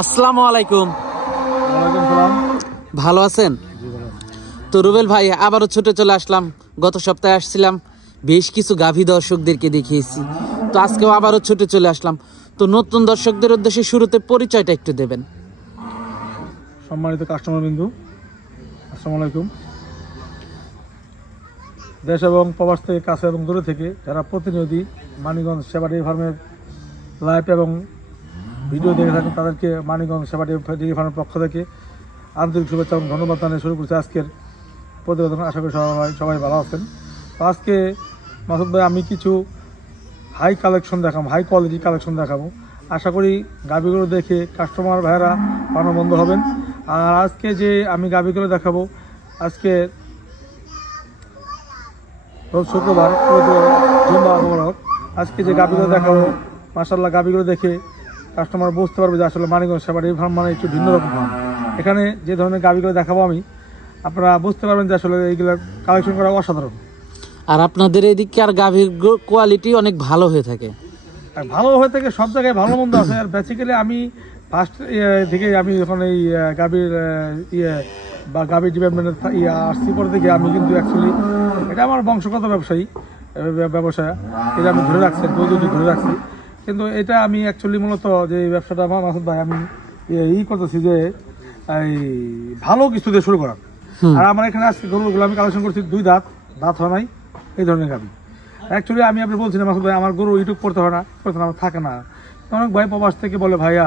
আসসালামু আলাইকুম। ভালো আছেন তো রুবেল ভাই? আবারও ছুটে চলে আসলাম। গত সপ্তাহে আসছিলাম, বেশ কিছু গাভী দর্শকদেরকে দেখিয়েছি, তো আজকেও আবারও ছুটে চলে আসলাম। তো নতুন দর্শকদের উদ্দেশ্যে শুরুতে পরিচয়টা একটু দেবেন। সম্মানিত কাস্টমার বিন্দু, আসসালামু আলাইকুম। দেশ এবং প্রবাস থেকে, কাছে এবং দূরে থেকে যারা প্রতিনিয়ত মানিকগঞ্জ সেবা ডেইরি ফার্মের লাইভ এবং ভিডিও দেখে থাকেন, তাদেরকে মানিকগঞ্জ সেবা ডেইরি ফার্মের পক্ষ থেকে আন্তরিক শুভেচ্ছা এবং ধন্যবাদ জানিয়ে শুরু করছি আজকের প্রতিবেদন। আশা করি সবাই ভালো আছেন। তো আজকে মাসুদ ভাই আমি কিছু হাই কোয়ালিটি কালেকশন দেখাবো। আশা করি গাভীগুলো দেখে কাস্টমার ভাইয়েরা প্রাণবন্ধ হবেন। আর আজকে যে আমি গাভীগুলো দেখাবো, আজকে রোজ শুক্রবার, জুম্মা মোবারক, আজকে যে গাভীগুলো দেখাবো মাশাআল্লাহ গাভীগুলো দেখে কাস্টমার বুঝতে পারবে যে আসলে মানিকগঞ্জ সেবা ডেইরি ফার্ম মানে একটু ভিন্ন রকম ফার্ম। এখানে যে ধরনের গাভীগুলো দেখাবো আমি, আপনারা বুঝতে পারবেন যে আসলে এইগুলো কালেকশন করা অসাধারণ। আর আপনাদের এদিকে আর গাভীর কোয়ালিটি অনেক ভালো হয়ে থাকে, সব জায়গায় ভালো মন্দ আছে। আর বেসিক্যালি আমি ফার্স্ট থেকে আমি যখন এই গাভীর বা গাভীর ডিপার্টমেন্টের আসছি পরে থেকে আমি কিন্তু অ্যাকচুয়ালি এটা আমার বংশগত ব্যবসা, এটা আমি ধরে রাখছি, ধরে রাখছি। কিন্তু এটা আমি অ্যাকচুয়ালি মূলত যে এই ব্যবসাটা আমার মাসুদ ভাই আমি করতেছি যে এই ভালো কিছু দিয়ে শুরু করার। আর আমার এখানে আজকে গরুগুলো আমি কালেকশন করছি 2 দাঁত হয় নাই এই ধরনের গাভী। অ্যাকচুয়ালি আমি আপনি বলছি না মাসুদ ভাই আমার গরু ইউটিউব করতে হয় না, আমার থাকে না। অনেক ভাই প্রবাস থেকে বলে ভাইয়া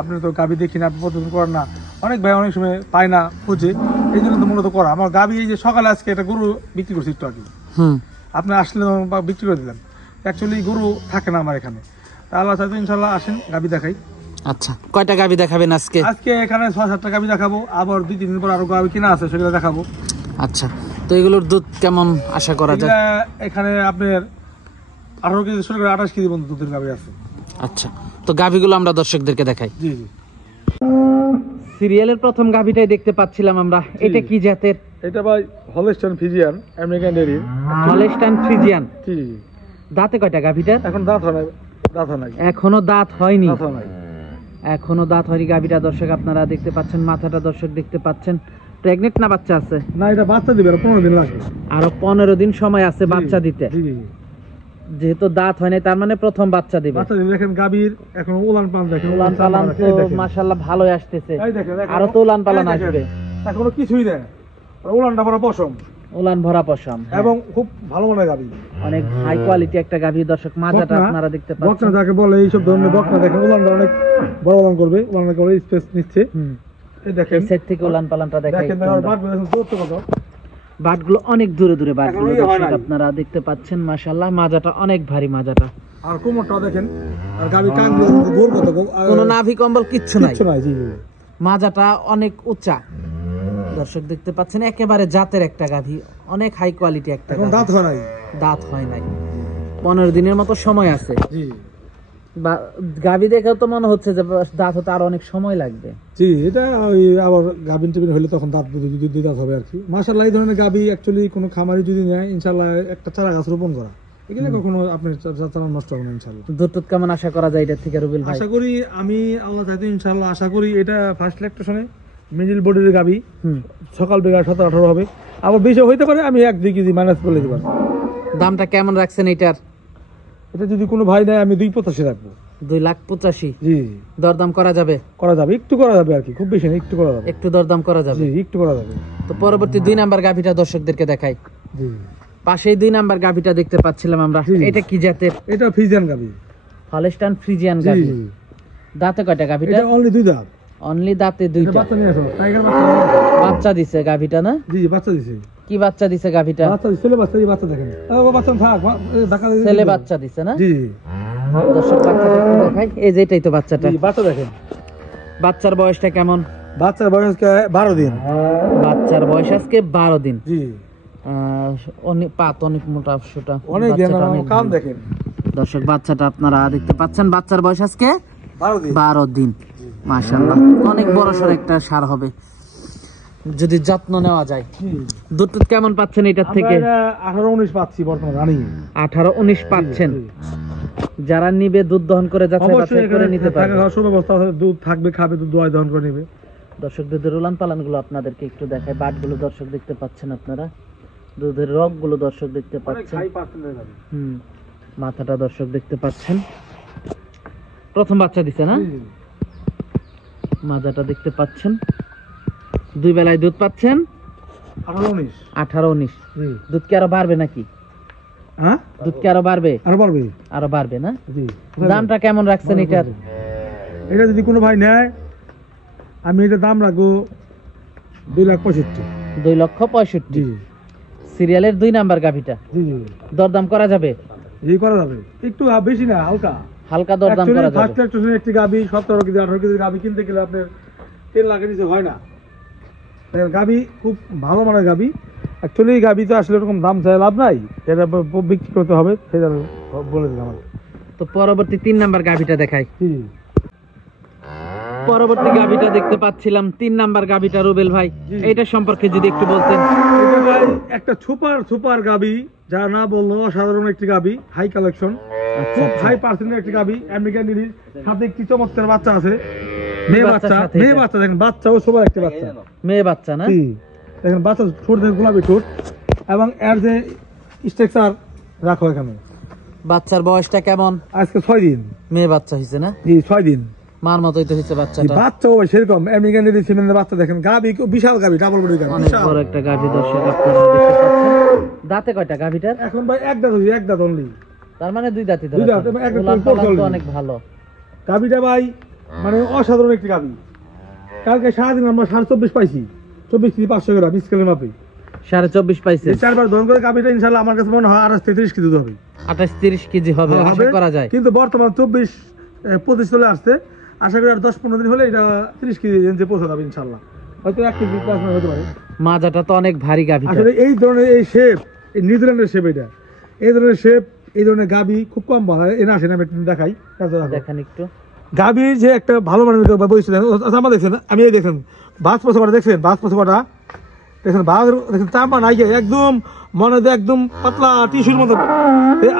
আপনি তো গাভী দেখি না, আপনি প্রতিদিন করেন না। অনেক ভাই অনেক সময় পায় না, খুঁজে, এই জন্য তো মূলত করা। আমার গাভী এই যে সকালে আজকে একটা গরু বিক্রি করছি একটু আগে, আপনি আসলে বিক্রি করে দিলাম। অ্যাকচুয়ালি গরু থাকে না আমার এখানে। আল্লাহ চাইতো ইনশাল্লাহ আসেন গাভী দেখাই। আচ্ছা, কয়টা গাভী দেখাবেন আজকে? আজকে এখানে 6-7টা গাভী দেখাবো, আবার 2-3 দিন পর আরো গাভী কিনা আছে সেগুলো দেখাবো। আচ্ছা, তো এগুলোর দুধ কেমন আশা করা যায়? এখানে আপনার 18 কেজি শুরু করে 28 কেজি পর্যন্ত দুধের গাভী আছে। আচ্ছা, তো গাভীগুলো আমরা দর্শকদেরকে দেখাই। জি জি। সিরিয়ালের প্রথম গাভীটাই দেখতে পাচ্ছিলাম আমরা। এটা কি জাতের? এটা ভাই Holstein Friesian American dairy. Holstein Friesian. জি। দাঁতে কয়টা গাভীটা? এখন দাঁত হয় নাই। এখনো দাঁত হয়নি। এখনো দাঁত হয়নি গাভীটা। দর্শক আপনারা দেখতে পাচ্ছেন, মাথাটা দর্শক দেখতে পাচ্ছেন। প্রেগনেন্ট না বাচ্চা আছে? না, এটা বাচ্চা দিবে, 15 দিন লাগবে। আরো 15 দিন সময় আছে বাচ্চা দিতে। জি জি। যেহেতু দাঁত হয় নাই, তার মানে প্রথম বাচ্চা দিবে। দেখেন গাভীর এখন উলান পালান দেখেন, উলান পালান তো মাশাআল্লাহ ভালোই আসতেছে। আরো তো উলান পালান আসবে। এখনো কিছুই দেয়, উলানটা ভরা পশম, উলান ভরা পশম এবং খুব ভালো মানের গাভী, অনেক হাই কোয়ালিটি একটা গাভী। দর্শক মাজাটা আপনারা দেখতে পাচ্ছেন, বকনা যাকে বলে এইসব ধরনের বকনা। দেখেন উলানটা অনেক বড় উলান করবে, উলানটা করে স্পেস নিচ্ছে। এই দেখেন সেট থেকে উলান পালানটা দেখেন, বাটগুলো অনেক দূরে দূরে বাটগুলো দর্শক আপনারা দেখতে পাচ্ছেন। মাশাআল্লাহ মাজাটা অনেক ভারী, মাজাটা। আর কোমরটা দেখেন, আর গাভী কান গোল কত, কোনো নাভি কম্বল কিচ্ছু নাই। জি জি। মাজাটা অনেক উঁচা দর্শক দেখতে পাচ্ছেন, একেবারে জাতের একটা গাভী, অনেক হাই কোয়ালিটি একটা। এখন দাঁত হয় নাই, দাঁত হয় নাই, 15 দিনের মতো সময় আছে। জি। গাভী দেখেও তো মনে হচ্ছে যে দাঁত হতে আরো অনেক সময় লাগবে। জি, এটা ওই আবার গাভীন টিভিন হলে তখন দাঁত 2 দাঁত হবে আর কি। মাশাআল্লাহ এই ধরনের গাভী অ্যাকচুয়ালি কোনো খামারি যদি নেয়, ইনশাআল্লাহ একটা চারা গাছ রোপণ করা, এখানে কখনো আপনার চারা নষ্ট হবে না ইনশাআল্লাহ। দুধ কেমন আশা করা যায় এটা থেকে রুবেল ভাই? আশা করি আমি আল্লাহ চাইতে ইনশাআল্লাহ আশা করি এটা ফার্স্ট ল্যাকটেশনে মিডিল বডির গাবি, সকাল বেলা 17-18 হবে, আবার বেশি হইতে পারে, আমি 1-2 কেজি মাইনাস করে দিতে পারি। দামটা কেমন রাখছেন এটার? এটা যদি কোনো ভাই নেয় আমি 2.85 রাখবো। 2,85,000? জি, দরদাম করা যাবে? করা যাবে, একটু করা যাবে আর কি, খুব বেশি না, একটু করা যাবে। একটু দরদাম করা যাবে? জি, একটু করা যাবে। তো পরবর্তী 2 নাম্বার গাভীটা দর্শকদেরকে দেখাই। জি, পাশেই 2 নাম্বার গাভীটা দেখতে পাচ্ছিলাম আমরা, এটা কি জাতের? এটা ফ্রিজিয়ান গাবি, হলস্টাইন ফ্রিজিয়ান জি। গাভী। দাঁতে কয়টা গাভীটা? এটা অনলি 2 দাঁত। অনলি দাঁতে 2টা। বাচ্চা নিয়ে আসো, টাইগার বাচ্চা। বাচ্চা দিছে গাভীটা না? জি, বাচ্চা দিছে। কি বাচ্চা দিছে গাভীটা? বাচ্চা ছেলে বাচ্চা, এই বাচ্চা দেখেন, ও বাচ্চা থাক, ঢাকা দিয়ে ছেলে বাচ্চা দিছে না? জি, দর্শক বাচ্চাটা একটু দেখাই, এই যে এটাই তো বাচ্চাটা। জি, বাচ্চা দেখেন। বাচ্চার বয়সটা কেমন? বাচ্চার বয়স 12 দিন। বাচ্চার বয়স আজকে 12 দিন। জি, পাত অনেক মোটা সোটা, অনেক দিন, বাচ্চাটা অনেক কাম ভালো। দেখেন। দর্শক বাচ্চাটা আপনারা দেখতে পাচ্ছেন, বাচ্চার বয়স আজকে 12 দিন। মাশাআল্লাহ, অনেক বড় সড় একটা সার হবে যদি যত্ন নেওয়া যায়। দুধ কেমন পাচ্ছেন এটার থেকে? 18-19 পাচ্ছি বর্তমানে, রানিং 18-19 পাচ্ছেন। যারা নিবে দুধ দহন করে যাচ্ছে, বাছাই করে নিতে পারবে। সুব্যবস্থা আছে, দুধ থাকবে, খাবে, দুধ দোয়ায় দহন করে নেবে। দর্শক দুধের উলান পালান গুলো আপনাদেরকে একটু দেখায়, বাট গুলো দর্শক দেখতে পাচ্ছেন আপনারা, দুধের রগ গুলো দর্শক দেখতে পাচ্ছেন। মাথাটা দর্শক দেখতে পাচ্ছেন, প্রথম বাচ্চা দিছে না? মাজাটা দেখতে পাচ্ছেন, 2 বেলায় দুধ পাচ্ছেন 18-19। দুধ কি আরো বাড়বে নাকি? হ্যাঁ, দুধ কি আরো বাড়বে? আরো বাড়বে না? জি। দামটা কেমন রাখছেন এটার? এটা যদি কোনো ভাই নেয় আমি এটা দাম রাখবো 2,65,000। 2,65,000? জি, সিরিয়ালের 2 নাম্বার গাভীটা। জি, জি, দরদাম করা যাবে? জি, করা যাবে, একটু বেশি না, হালকা হালকা দরদাম করা যাবে। ফার্স্ট ল্যাকটেশনের একটি গাভী 17 কেজি 18 কেজি গাভী কিনতে গেলে আপনার 3 লাখের নিচে হয় না। গাভী খুব ভালো মানের গাভী। অ্যাকচুয়ালি এই গাভী তো আসলে এরকম দাম চাই লাভ নাই, এটা বিক্রি করতে হবে, সেটা বলে দিলাম। তো পরবর্তী 3 নাম্বার গাভীটা দেখাই। জি, পরবর্তী গাভীটা দেখতে পাচ্ছিলাম 3 নাম্বার গাভীটা, রুবেল ভাই এটা সম্পর্কে যদি একটু বলতেন। এটা ভাই একটা সুপার গাভী, যা না বললো অসাধারণ একটি গাভী, হাই কালেকশন, খুব হাই পার্সেন্টের একটি গাভী, আমেরিকান নিডির সাথে একটি চমৎকার বাচ্চা আছে, মেয়ে বাচ্চা। দেখেন বাচ্চাও সবার একটি বাচ্চা, মেয়ে বাচ্চা না? দেখেন বাচ্চা, ঠোঁট দেখেন গোলাপি ঠোঁট, এবং এর যে স্ট্রাকচার রাখো এখানে। বাচ্চার বয়সটা কেমন? আজকে 6 দিন। মেয়ে বাচ্চা হয়েছে না? জি, 6 দিন। মার মতোই তো হয়েছে বাচ্চাটা। বাচ্চাও সেরকম আমেরিকান নিডি সিমেন্টের বাচ্চা, দেখেন গাভী বিশাল গাভী, ডাবল বডি গাভী, অনেক বড় একটা গাভী দর্শক আপনারা দেখতে পাচ্ছেন। দাঁতে কয়টা গাভীটার? এখন ভাই এক দাঁত অনলি। তার মানে 2 দাঁতই দুই দাঁত, এবং একটা উলান পালান তো অনেক ভালো। গাভীটা ভাই মানে অসাধারণ একটি গাভী। কালকে সারাদিন আমরা 24.5 পাইছি, 24 কেজি 500 গ্রাম স্কেলের মাপে 24.5 পাইছে। 4বার দহন করে গাভীটা ইনশাআল্লাহ আমার কাছে মনে হয় 28-33 কেজি দুধ হবে। 28-30 কেজি হবে আশা করা যায়। কিন্তু বর্তমান 24-25 চলে আসছে, আশা করি আর 10-15 দিন হলে এটা 30 কেজি রেঞ্জে পৌঁছে যাবে ইনশাআল্লাহ, হয়তো 1 কেজি প্লাস হতে পারে। মাজাটা তো অনেক ভারী গাভী। আসলে এই ধরনের এই শেপ, এই নিউজিল্যান্ডের শেপ, এটা এই ধরনের শেপ, এই ধরনের গাভী খুব কম হয়। এনে আসেন আমি দেখাই, দেখেন একটু গাভীর যে একটা ভালো মানের বলছিলেন আমার, দেখছেন আমি এই দেখেন বাস পছবাটা, দেখছেন বাস পছবাটা, দেখেন বাস দেখেন চামড়া নাই, একদম মনে হয় একদম পাতলা টিস্যুর মতো।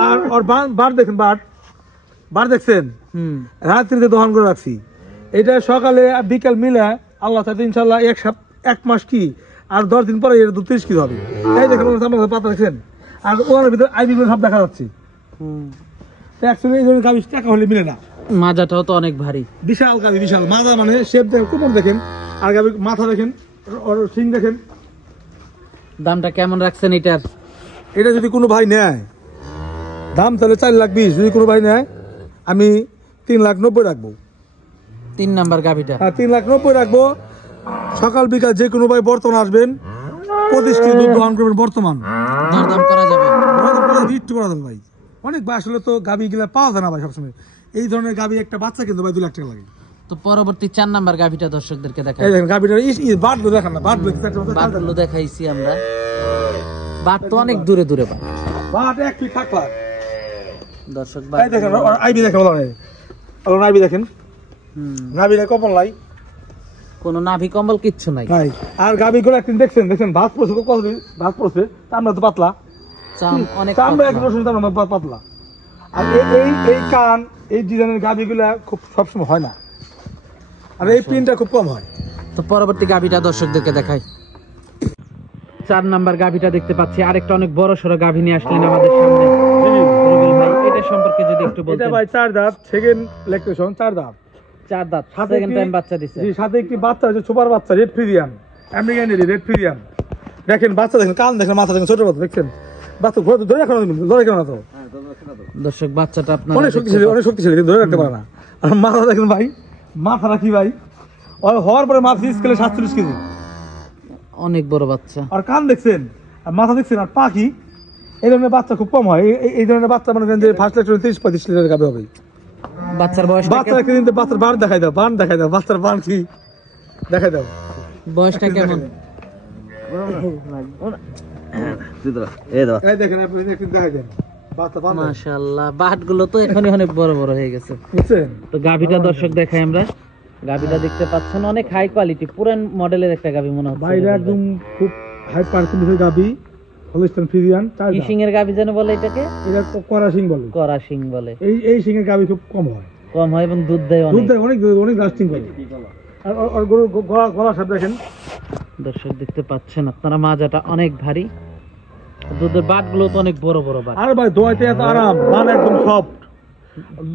আর ওর বার দেখেন, বার দেখছেন, রাত্রিতে দহন করে রাখছি। এটা সকালে বিকাল মিলে আল্লাহ তাতে ইনশাল্লাহ 1 মাস কি আর 10 দিন পরে এটা 30 কেজি হবে। এই দেখেন পাতা দেখছেন, আর ওর ভিতরে আইবি সব দেখা যাচ্ছে। অ্যাকচুয়ালি এই ধরনের গাভী টাকা হলে মিলে না। মাজাটাও তো অনেক ভারী, বিশাল গাভী, বিশাল মাজা, মানে শেপ দেখেন, কোমর দেখেন, আর গাভীর মাথা দেখেন, ওর সিং দেখেন। দামটা কেমন রাখছেন এটার? এটা যদি কোনো ভাই নেয় দাম তাহলে 4,20,000, যদি কোনো ভাই নেয় আমি 3,90,000 রাখবো। 3 নাম্বার গাভীটা? হ্যাঁ, 3,90,000 রাখবো। সকাল বিকাল যে কোনো ভাই বর্তমান আসবেন, 25 কেজি দুধ দহন করবেন বর্তমান। দরদাম করা যাবে? একটু করা যাবে ভাই, অনেক ভাই আসলে তো গাভী গুলা পাওয়া যায় না ভাই সবসময়। এই ধরনের গাভী একটা বাচ্চা কিন্তু ভাই 2 লাখ টাকা লাগে। তো পরবর্তী 4 নাম্বার গাভীটা দর্শকদেরকে দেখাই। এই দেখেন গাভীটা বাটগুলো দেখান না, বাটগুলো দেখাইছি আমরা, বাট তো অনেক দূরে দূরে বাট 1 ফিট থাকলা দর্শক। এই দেখেন আইবি দেখেন, বলো আইবি দেখেন, নাভিটা কম্বল নাই, কোনো নাভি কম্বল কিচ্ছু নাই। আর গাভীগুলো একদিন দেখছেন ভাত পড়ছে, কতদিন ভাত পড়ছে, আমরা তো পাতলা চামড়া, একদম পাতলা। আর এই কান, এই ডিজাইনের গাভীগুলা খুব সবসময় হয় না, আর এই প্রিন্টটা খুব কম হয়। তো পরবর্তী গাভীটা দর্শকদেরকে দেখাই। 4 নাম্বার গাভীটা দেখতে পাচ্ছি, আরেকটা অনেক বড় সড়ো গাভী নিয়ে আসলেন আমাদের সামনে রুবেল ভাই, এটা সম্পর্কে যদি একটু বলতেন। এটা ভাই 4 দাঁত, সেকেন্ড ল্যাকটেশন, 4 দাঁত, 4 দাঁত, সেকেন্ড টাইম বাচ্চা দিছে। জি, সাথে একটি বাচ্চা আছে, সুপার বাচ্চা, red Friesian, American red Friesian. দেখেন বাচ্চা, দেখেন কান, দেখেন মাথা, দেখেন ছোট বাচ্চা, দেখছেন বাচ্চা ঘোরা ধরে রাখা ধরে কেন না তো দর্শক, বাচ্চাটা আপনার অনেক শক্তিশালী, অনেক শক্তিশালী, কিন্তু ধরে রাখতে পারে না। আর মাথা দেখেন ভাই, মাথাটা কি ভাই, হওয়ার পরে মাথা স্কেলে 47 কেজি, অনেক বড় বাচ্চা। আর কান দেখছেন, আর মাথা দেখছেন, আর পা কি। এই ধরনের বাচ্চা খুব কম হয়। এই ধরনের বাচ্চা মনে করেন যে ফার্স্ট লেকচারে 30-35 লিটার গাবে হবে। বাচ্চার বয়সটা বাচ্চারা কিন্তু বাচ্চার বান দেখাই দাও, বান দেখাই দাও, বাচ্চার বান কি দেখাই দাও, বয়সটা কেমন? এই দেখেন আপনি একটু দেখাই দেন বাচ্চা বান। মাশাআল্লাহ, বাটগুলো তো এখনই অনেক বড় বড় হয়ে গেছে, বুঝছেন? তো গাভীটা দর্শক দেখাই আমরা। গাভীটা দেখতে পাচ্ছেন অনেক হাই কোয়ালিটি, পুরান মডেলের একটা গাভী মনে হচ্ছে। বাইরে একদম খুব হাই পার্সেন্টেজের গাভী, হলস্টাইন ফ্রিজিয়ান। কি সিংয়ের গাভী যেন বলে এটাকে? এটা করা সিং বলে, করা সিং বলে। এই সিংয়ের গাভী খুব কম হয়, কম হয় এবং দুধ দেয় দুধ অনেক। দেয় অনেক, অনেক লাস্টিং করে। আর গরুর গলা সাথে দেখেন দর্শক দেখতে পাচ্ছেন আপনারা, মাজাটা অনেক ভারী, দুধের বাটগুলো তো অনেক বড় বড় বাট। আর ভাই দোয়াইতে এত আরাম, মান একদম সফট।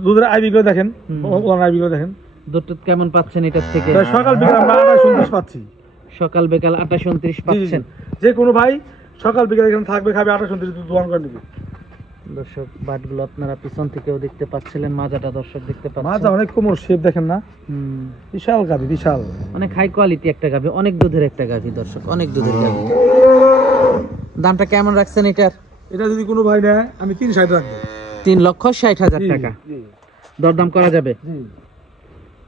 দুধের আইবি গুলো দেখেন, আইবি গুলো দেখেন। দুধ কেমন পাচ্ছেন এটার থেকে? সকাল বিকাল আমরা 28-29 পাচ্ছি। সকাল বিকাল 28-29 পাচ্ছেন। যে কোনো ভাই সকাল বিকাল এখানে থাকবে, খাবে, 28-29 দুধ দোয়ান করে নেবে। দর্শক, বাটগুলো আপনারা পিছন থেকেও দেখতে পাচ্ছিলেন, মাজাটা দর্শক দেখতে পাচ্ছেন, মাজা অনেক কোমর শেপ দেখেন না, বিশাল গাভী, বিশাল অনেক হাই কোয়ালিটি একটা গাভী, অনেক দুধের একটা গাভী দর্শক, অনেক দুধের গাভী। দামটা কেমন রাখছেন এটার? এটা যদি কোনো ভাই নেয় আমি 360 রাখবো। 3,60,000 টাকা দরদাম করা যাবে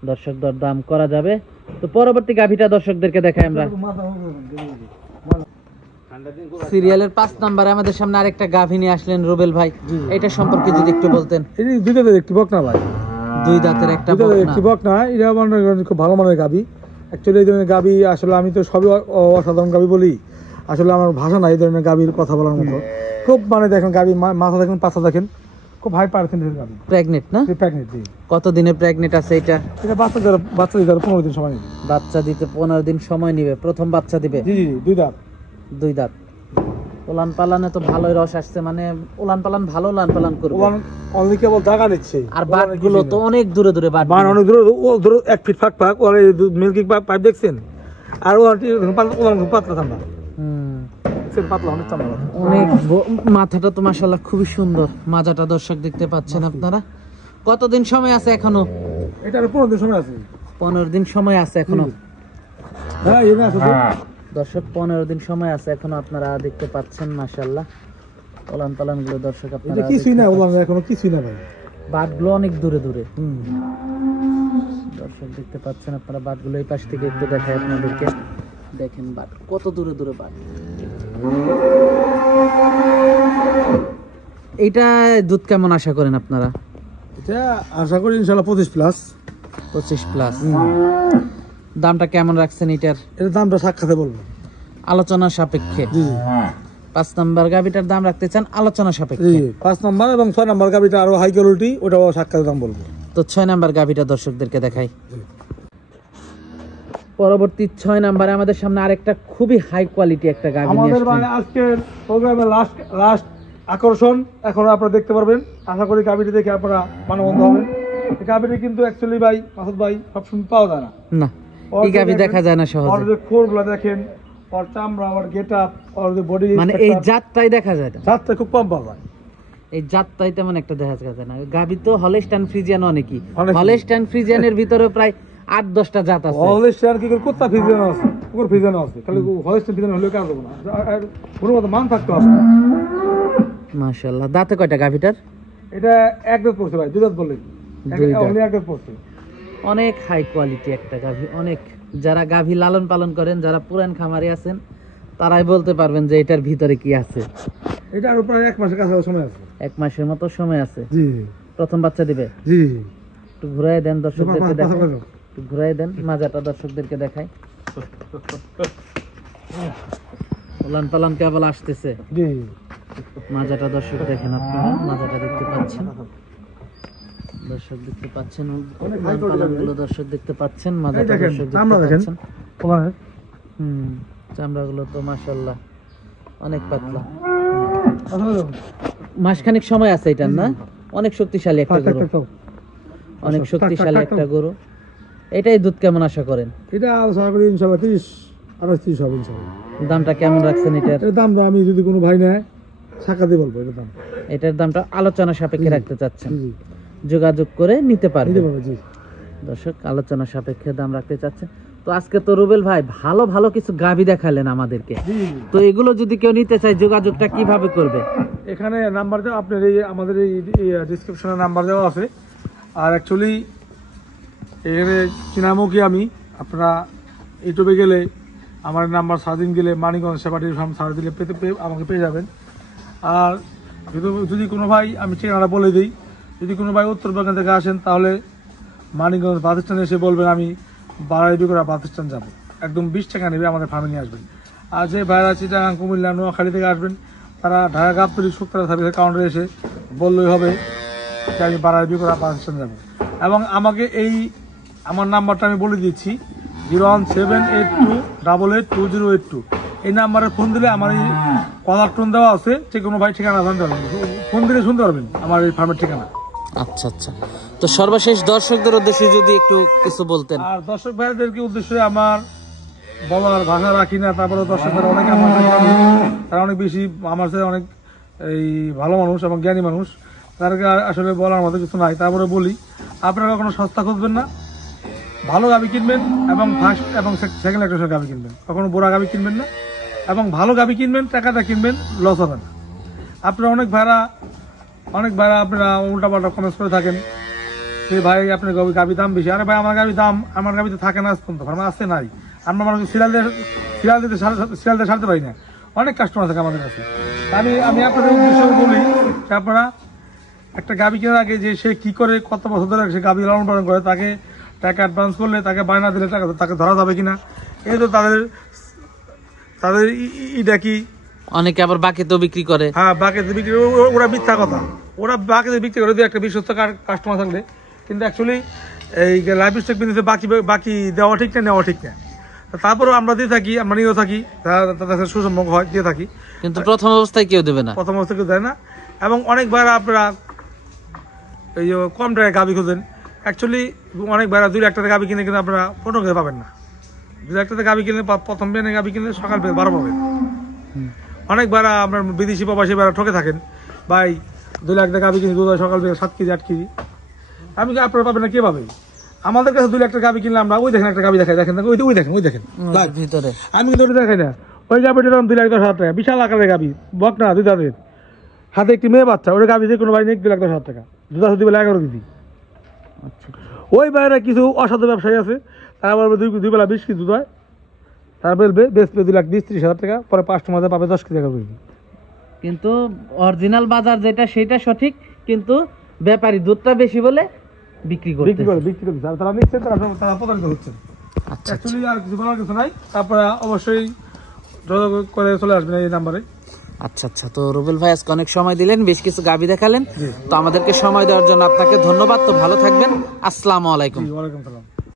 দর্শক, দরদাম করা যাবে। তো পরবর্তী গাভীটা দর্শকদেরকে দেখাই আমরা। সিরিয়ালের 5 নম্বরে আমাদের সামনে আরেকটা গাভী নিয়ে আসলেন রুবেল ভাই, এটা সম্পর্কে যদি একটু বলতেন। এই দুই দাঁতের একটি বকনা ভাই, 2 দাঁতের একটা একটি বকনা, এটা মানে খুব ভালো মানের গাভী। অ্যাকচুয়ালি এই ধরনের গাভী আসলে আমি তো সবই অসাধারণ গাভী বলি, আসলে আমার ভাষা নাই এই ধরনের গাভীর কথা বলার মতো। খুব মানে দেখেন গাভী, মাথা দেখেন, পাছা দেখেন, খুব হাই পার্সেন্টেজের গাভী। প্রেগনেন্ট না? প্রেগনেন্ট, জি। কত দিনে প্রেগনেন্ট আছে এটা? এটা বাচ্চা দিতে 15 দিন সময় নেবে। বাচ্চা দিতে 15 দিন সময় নেবে, প্রথম বাচ্চা দিবে। জি জি, 2 দাঁত। 2 দাঁত। উলান পালানে তো ভালোই রস আসছে, মানে উলান পালান ভালো উলান পালান করবে। অনলি কেবল জায়গা নিচ্ছে। আর বাটগুলো তো অনেক দূরে দূরে বাট, বাট অনেক দূরে, ও ধরো 1 ফিট ফাঁক ওর মিল্কিং পাইপ দেখছেন। আর ও পাতলা ঠান্ডা, দেখছেন পাতলা, অনেক চামড়া, অনেক মাথাটা তো মাশাআল্লাহ খুবই সুন্দর। মাজাটা দর্শক দেখতে পাচ্ছেন আপনারা। কতদিন সময় আছে এখনো? এটা আর 15 দিন সময় আছে। 15 দিন সময় আছে এখনো। হ্যাঁ, এই না শুধু দর্শক 15 দিন সময় আছে এখনো, আপনারা দেখতে পাচ্ছেন মাশাআল্লাহ উলান পালান গুলো দর্শক আপনারা। এটা কিছুই না, ওলান এখনো কিছুই না ভাই, বাটগুলো অনেক দূরে দূরে। দর্শক দেখতে পাচ্ছেন আপনারা, বাটগুলো এই পাশ থেকে একটু দেখাই আপনাদেরকে। দেখেন বাট কত দূরে দূরে বাট। এইটা দুধ কেমন আশা করেন আপনারা? এটা আশা করি ইনশাআল্লাহ 25 প্লাস। 25 প্লাস। দামটা কেমন রাখছেন এটার? এর দামটা সাক্ষাতে বলবো, আলোচনা সাপেক্ষে। জি। 5 নাম্বার গাবিটার দাম রাখতে চান আলোচনা জি, সাপেক্ষে। 5 নাম্বার এবং 6 নাম্বার গাবিটা আরো হাই কোয়ালিটি, ওটাও সাক্ষাতে দাম বলবো। তো 6 নাম্বার গাবিটা দর্শকদেরকে দেখাই। পরবর্তী 6 নাম্বারে আমাদের সামনে আরেকটা খুবই হাই কোয়ালিটি একটা গাবি নিয়ে আমাদের আসছেন। মানে আজকের প্রোগ্রামের লাস্ট আকর্ষণ এখন আপনারা দেখতে পারবেন। আশা করি গাবিটি দেখে আপনারা মানবন্ধ হবেন। এই গাবিটি কিন্তু অ্যাকচুয়ালি ভাই মাসুদ ভাই সবসময় পাওয়া যায় না। না, এই গাবি দেখা যায় না সহজে। আর যে খোরগুলো দেখেন, আর চামড়া, আর গেটআপ, আর যে বডি, মানে এই জাতটাই দেখা যায় না। জাতটা খুব কম পাওয়া যায়। এই জাতটাই তেমন একটা দেখা যায় না। গাবি তো হলস্টাইন ফ্রিজিয়ান অনেকই। অনেকই। হলস্টাইন ফ্রিজিয়ানের ভিতরে প্রায় 8-10টা জাত আছে। হলস্টাইন কি কুত্তা ফ্রিজিয়ান আছে, কুকুর ফ্রিজিয়ান আছে, খালি হলস্টাইন ফ্রিজিয়ান হলে কাজ হবে না। আর গুণগত মান থাকতে হবে। মাশাআল্লাহ। দাঁতে কয়টা গাবিটার? এটা এক দাঁত পড়ছে ভাই, 2 দাঁত বললেন, দুই দাঁত। অনলি এক দাঁত পড়ছে। অনেক হাই কোয়ালিটি একটা গাভী। অনেক যারা গাভী লালন পালন করেন, যারা পুরান খামারি আছেন, তারাই বলতে পারবেন যে এটার ভিতরে কি আছে। এটা আরো প্রায় 1 মাসের কাছে সময় আছে। 1 মাসের মতো সময় আছে। জি প্রথম বাচ্চা দিবে। জি। একটু ঘুরাই দেন দর্শকদেরকে পাঁচ দেখাই। পাঁচ একটু ঘুরাই দেন মাজাটা দর্শকদেরকে দেখাই। উলান পালান কেবল আসতেছে। জি। মাজাটা দর্শক দেখেন আপনারা, মাজাটা দেখতে পাচ্ছেন, দর্শক দেখতে পাচ্ছেন, উলান পালানগুলো দর্শক দেখতে পাচ্ছেন, মাজাটা দেখেন, দর্শক চামড়া দেখতে দেখেন। পাচ্ছেন। ওখানে চামড়াগুলো তো মাশাআল্লাহ অনেক পাতলা। আসলে মাসখানেক সময় আছে এটার না? অনেক শক্তিশালী একটা গরু, অনেক শক্তিশালী একটা গরু। এটাই দুধ কেমন আশা করেন? এটা আশা করি ইনশাআল্লাহ 30-38 হবে ইনশাআল্লাহ। দামটা কেমন রাখছেন এটার? এর দামটা আমি যদি কোনো ভাই নেয় সাকাতে বলবো এটার দাম। এটার দামটা আলোচনা সাপেক্ষে রাখতে চাচ্ছেন, জি যোগাযোগ করে নিতে পারবেন। জি দর্শক আলোচনা সাপেক্ষে দাম রাখতে চাচ্ছেন। তো আজকে তো রুবেল ভাই ভালো ভালো কিছু গাভী দেখালেন আমাদেরকে, জি। তো এগুলো যদি কেউ নিতে চায় যোগাযোগটা কিভাবে করবে? এখানে নাম্বার দেওয়া, আপনার এই আমাদের এই ডিসক্রিপশনে নাম্বার দেওয়া আছে। আর অ্যাকচুয়ালি এখানে চিনামুখী আমি, আপনারা ইউটিউবে গেলে আমার নাম্বার সার্চিং দিলে মানিকগঞ্জ সেবাটির ফার্ম সার্চ দিলে আমাকে পেয়ে যাবেন। আর যদি কোনো ভাই, আমি ঠিকানাটা বলে দিই, যদি কোনো ভাই উত্তরবঙ্গ থেকে আসেন তাহলে মানিকগঞ্জ বাস স্ট্যান্ডে এসে বলবেন আমি বারাইবিকরা বাস স্ট্যান্ড যাবো, একদম 20 টাকা নেবে, আমাদের ফার্মে নিয়ে আসবেন। আর যে ভাইরা চিটাগাং, কুমিল্লা, নোয়াখালী থেকে আসবেন তারা ঢাকা গাবতলী শুক্তারা সার্ভিসের কাউন্টারে এসে বললেই হবে যে আমি বারাইবিকরা বাস স্ট্যান্ড যাবো। এবং আমাকে আমার নাম্বারটা আমি বলে দিচ্ছি, 01782882082। এই নাম্বারে ফোন দিলে আমার এই কলার টোন দেওয়া আছে, যে কোনো ভাই ঠিকানা জানতে পারবেন, ফোন দিলে শুনতে পারবেন আমার এই ফার্মের ঠিকানা। আচ্ছা আচ্ছা, তো সর্বশেষ দর্শকদের উদ্দেশ্যে যদি একটু কিছু বলতেন। আর দর্শক ভাইদেরকে উদ্দেশ্যে আমার বলার ভাষা রাখি না, তারপরে দর্শক ভাইরা অনেক আমার তারা অনেক বেশি আমার সাথে অনেক এই ভালো মানুষ এবং জ্ঞানী মানুষ, তাদেরকে আসলে বলার মতো কিছু নাই। তারপরে বলি, আপনারা কখনো সস্তা খুঁজবেন না, ভালো গাভি কিনবেন এবং ফার্স্ট এবং সেকেন্ড ল্যাকটেশন গাভি কিনবেন, কখনো বুড়া গাভি কিনবেন না। এবং ভালো গাভি কিনবেন, টাকাটা কিনবেন, লস হবে না। আপনারা অনেক ভাইরা আপনারা উল্টাপাল্টা কমেন্টস করে থাকেন যে ভাই আপনার গাভি দাম বেশি। আরে ভাই, আমার গাভিতে থাকে না, আমার আসতে নাই, আমরা মানুষ সিরিয়াল দিতে সারতে পারি না, অনেক কাস্টমার থাকে আমাদের কাছে। আমি আপনাদের উদ্দেশ্যে বলি যে আপনারা একটা গাভি কেনার আগে যে সে কি করে, কত বছর ধরে সে গাভি লালন পালন করে, তাকে টাকা অ্যাডভান্স করলে, তাকে বায়না দিলে তাকে ধরা যাবে কিনা, এই তো তাদের ইটা কি। অনেকে আবার বাকিতেও বিক্রি করে। হ্যাঁ, বাকিতে বিক্রি, ওরা মিথ্যা কথা, ওরা বাকিতে বিক্রি করে একটা বিশ্বস্ত কাস্টমার থাকলে। কিন্তু অ্যাকচুয়ালি এই লাইফ স্টক বিজনেসে বাকি দেওয়া ঠিক না, নেওয়া ঠিক না। তারপরেও আমরা দিয়ে থাকি, আমরা নিয়েও থাকি, তাদের সুসম্পর্ক হয়, দিয়ে থাকি। কিন্তু প্রথম অবস্থায় কেউ দেবে না, প্রথম অবস্থায় কেউ দেয় না। এবং অনেক ভাইরা আপনারা এই কম টাকায় গাভি খোঁজেন, অ্যাকচুয়ালি অনেক ভাইরা 2 লাখ টাকা গাভি কিনে কিন্তু আপনারা 15 টাকা পাবেন না। 2 লাখ টাকা গাভি কিনলে, প্রথম বেনে গাভি কিনলে সকাল 12 পাবেন। অনেক ভাইরা আপনার বিদেশি প্রবাসী ভাইরা ঠকে থাকেন, ভাই 2 লাখ টাকা গাভি কিনে দুধ হয় সকাল 7 কেজি 8 কেজি, আমি কি আপনারা পাবেন না, কে পাবে? আমাদের কাছে 2 লাখ টাকা গাভি কিনলে আমরা ওই দেখেন একটা গাভি দেখাই, দেখেন ওই দেখেন ভিতরে, আমি কিন্তু দেখাই না, ওই গাভিটার দাম 2,10,000 টাকা, বিশাল আকারের গাভি, বক না, 2 দাঁতের, হাতে একটি মেয়ে বাচ্চা, ওই গাভি যে কোনো ভাই নেই 2,10,000 টাকা, দুধ আছে 11 কেজি। ওই বাইরে কিছু অসাধু ব্যবসায়ী আছে, তারা বলবে 2 বেলা 20 কেজি দুধ হয়, তারা বলবে বেচবে 2,20,30,000 টাকা, পরে 5 মাসে পাবে 10 কেজি টাকা। কিন্তু অরিজিনাল বাজার যেটা সেটা সঠিক, কিন্তু ব্যাপারী দুধটা বেশি বলে বিক্রি করে। আর তারা নিচ্ছেন, তারা প্রতারিত হচ্ছেন। অ্যাকচুয়ালি আর কিছু বলার কিছু নাই, তারপরে অবশ্যই যোগাযোগ করে চলে আসবেন এই নাম্বারে। আচ্ছা আচ্ছা, তো রুবেল ভাই আজকে অনেক সময় দিলেন, বেশ কিছু গাভী দেখালেন, তো আমাদেরকে সময় দেওয়ার জন্য আপনাকে ধন্যবাদ। তো ভালো থাকবেন, আসসালামু আলাইকুম। ওয়ালাইকুম সালাম।